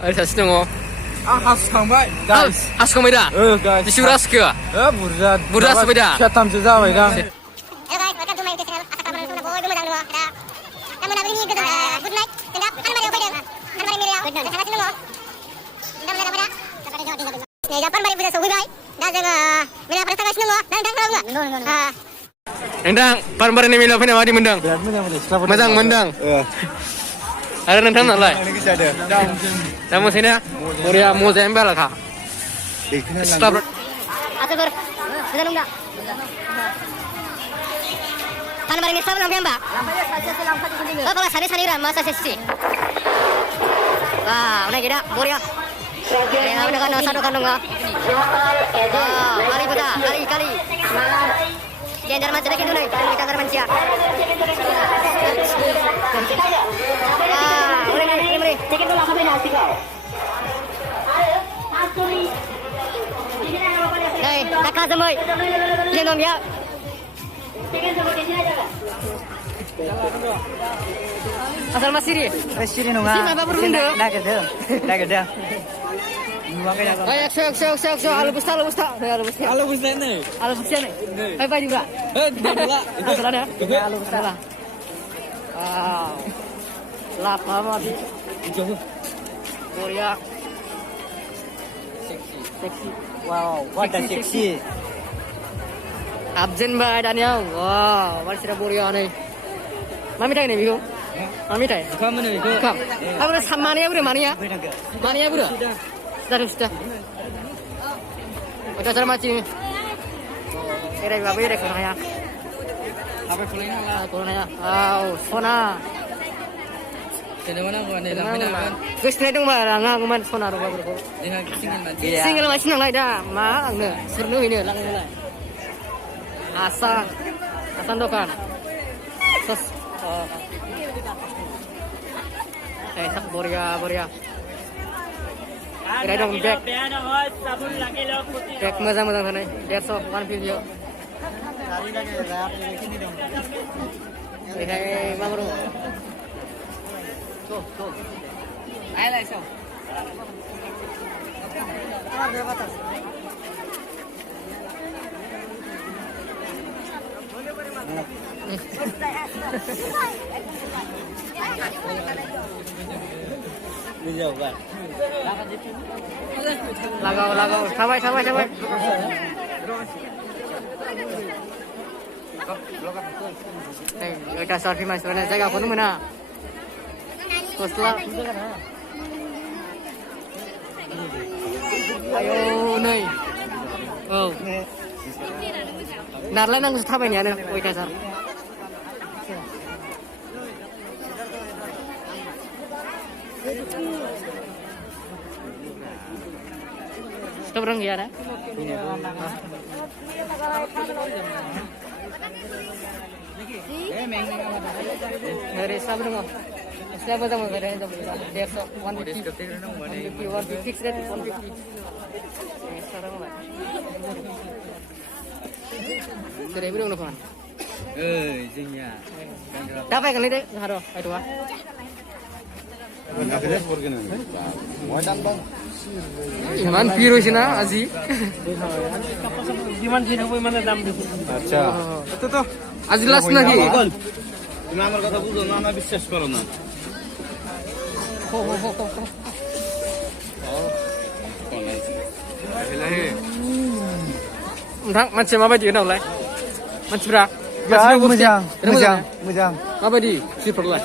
सासे दङ हासखांबाय गाइस हासखांबाय दा गाइस बेसेबुरजा हासखो बुरजा सुबाय दा सेरथामसो जाबाय दा नोंथां पानबारिनि मेलाव फैना माबायदि मोनदों मोजां मोनदों आरो नोंथां नालाय दा मोसानाया बरिया मजायानो बालाखा Panembaring Islam lampai mbak? Oh kalau sani ramah saya sih. Wah, udah gila, boria. Ya, udah kan satu kandung nggak? Kali buta, kali. Jangan macam itu nih, kita akan manusia. Udah nih. Tiket dulu apa beda sih kau? Đây, kakak semua, lihat dong ya. Asal Masiri. Masiri nunga. Si Bapak Berunda. Dah gede. Ayo, ekseo. Alu busta nih. Bye juga. Asalan ya. Alu busta lah. Wow. Lapa mati. Korea. Seksi. Wow, what a seksi. Absen mbak Daniel. Wow, masih ada Korea nih. Mami tay nih biku. Mami tay. Kamu nih. Kam. Aku udah sama mania. Mania bro. Sudah. Udah cara macam. Kira bapak ya dek ya. Apa pulangnya lah? Pulangnya. Wow, sona. Jadi mana gua nih lampiran. Guys, nih dong mbak, nggak kuman sona rumah bro. Single macam nang lain dah, mah angge. Seru ini lang mulai. Asan dokan. Terus. Tak boria. Kira dong back. Back mazang sana. That's all one video. Hey, Bang Bro. Go. Ayo lah, so. Lagaw. Sabay. Kita selfie mas, jaga phone mo na. Kusla. Ayo nih. Oh. Narla nang gusto ba niya na? Wait ka sir. Stop orang ya, Dari sabar dong. Siapa tahu nggak ada yang tahu? Dia so 150 fix rate 150. Sekarang apa? Sudah ibu dong kawan. Jingnya. Dapat kali deh, harus. Aduh. Iman piro sih na Aji? Gimana sih namu mana dam dulu? Acha. Itu tuh Aji last lagi. তুমি আমার কথা বুঝো না, আমি বিশ্বাস করো না। Nang macam mabaidi kenalai? Macam berapa? Mujang. Mabaidi siperlah.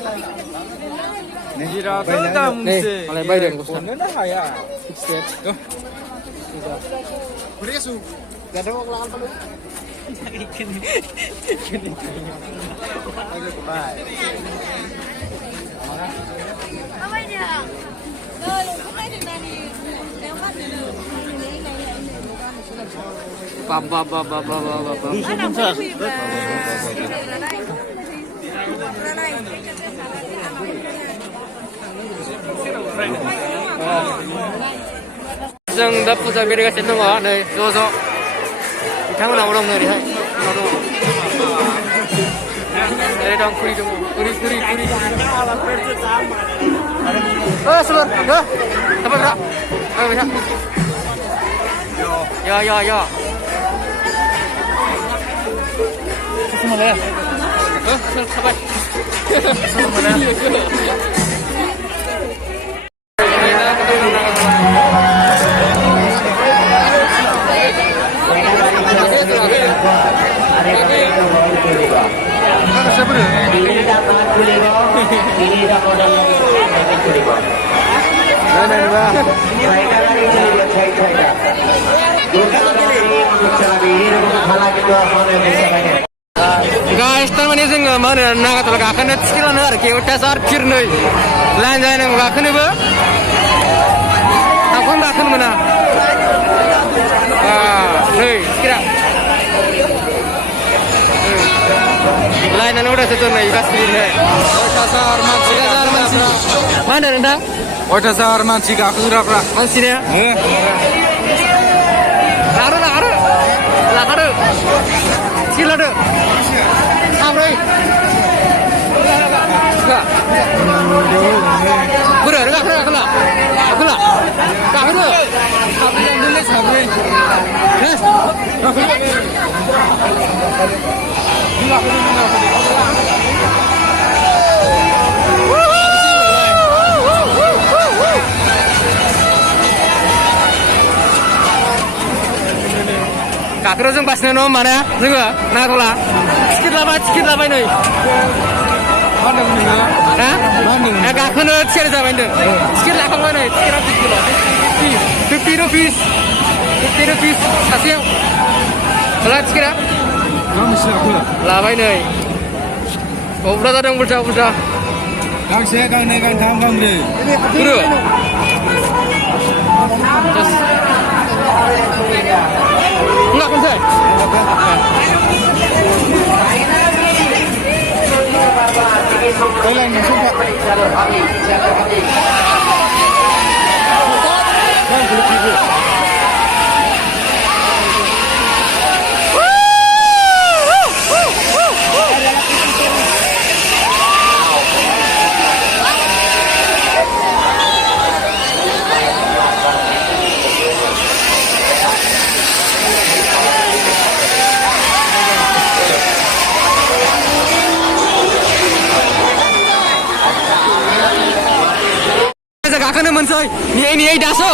Nijira dalam Nih, oleh Biden kusta. Nanda haya. Fixed. Tuh. Beresu. Gak ada orang lawan dulu. Dân đắp phụ gia cái chuyện đó này, rồi. Tháng nào đông này đi hay. Đây đang kuri. Seluruh. Tepat bro. Ayo bisa. Yo. Semua ya. Sabar. Guys, taman ini जोङो मा होनो नागातला गाखोनो टिकेट लानो आरोखि अयथासार भिरनै लाइन जानांगौ गाखोनोबो थाबखौनो गाखोनो मोना नै टिकेटआ लाइनानो उदायसो दोनै गासिबो अयथासार मानसि मा होनदों नोंथां अयथासार मानसि गाखोग्राफ्रा मानसिने लाखादो टिकेट लादो साब्रै बोरो गाखोला गाखोदो साब्रै गाखोरो जों बासिनो नङा होमबा ना जोङो नागातला टिकेट लाबाय नै गाखोनो थियारि जाबाय होनदों टिकेट लाखांबाय नै टिकेटआ 50 रुपिस सासेयाव ला टिकेटआ लाबाय नै अब्ला जादों बुरजा गांसे गांनै गांथाम गांब्रै गुरु enggak kan गाखोनो मोनसै नेयै दासो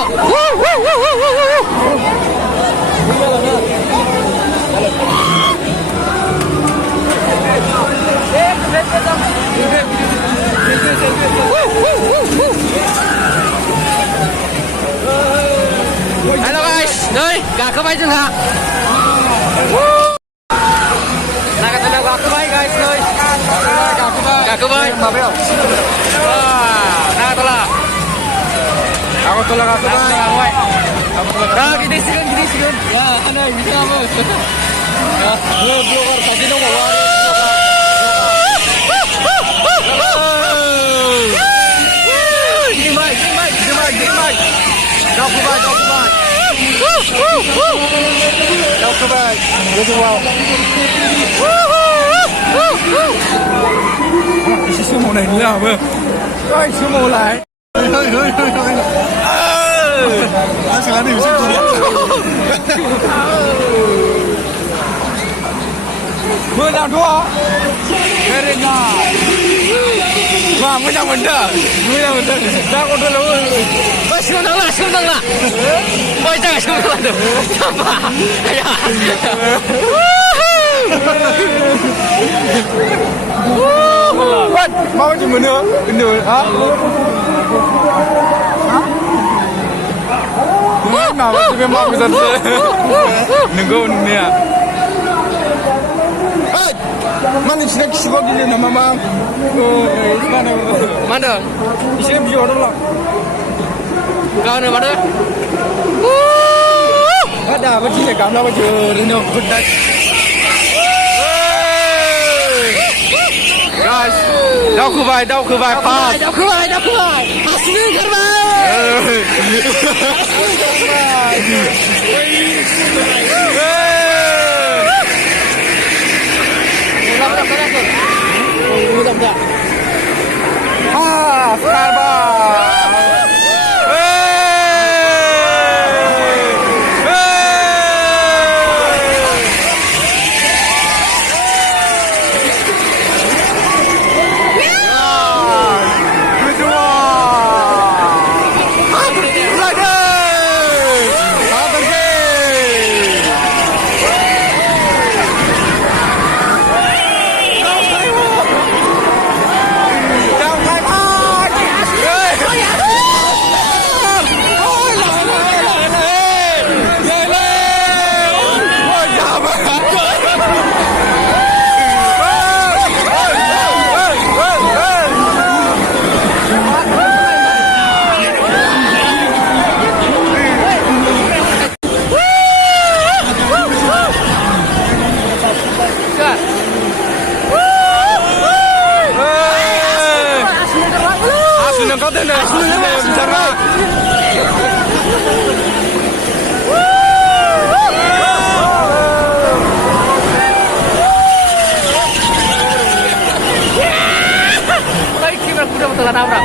Halo guys, नै गाखोबाय जोंहा नागातला गाखोबाय guys नै गाखोबाय माबायाव नागातला Nagatula गाखोबाय गिदिंसिगोन ya ana बिथाङाबो ब्लगार सासे दंबावो गिदिंबाय दावखोबाय गोजौआव एसे सोमावनाय नुयो आंबो सोमावलाय लासै बिसोर मोजांथ' very nice मा मोजां मोनदों दा गथ'लाव सिगां बै जागा सिगां लादों माबायदि मोनो होनदों माबायदि बे मा गोजानसो नोंगौ नोंनिया मानसिना खिबा गिदिर नामा मा होनदों एसे बिजौआव दंलां गानो माथो दाबो दिनै गाबलाबाय ओरैनो guys दावखोबाय फास दावखोबाय हासिनो ओंखारबाय telah nabrak.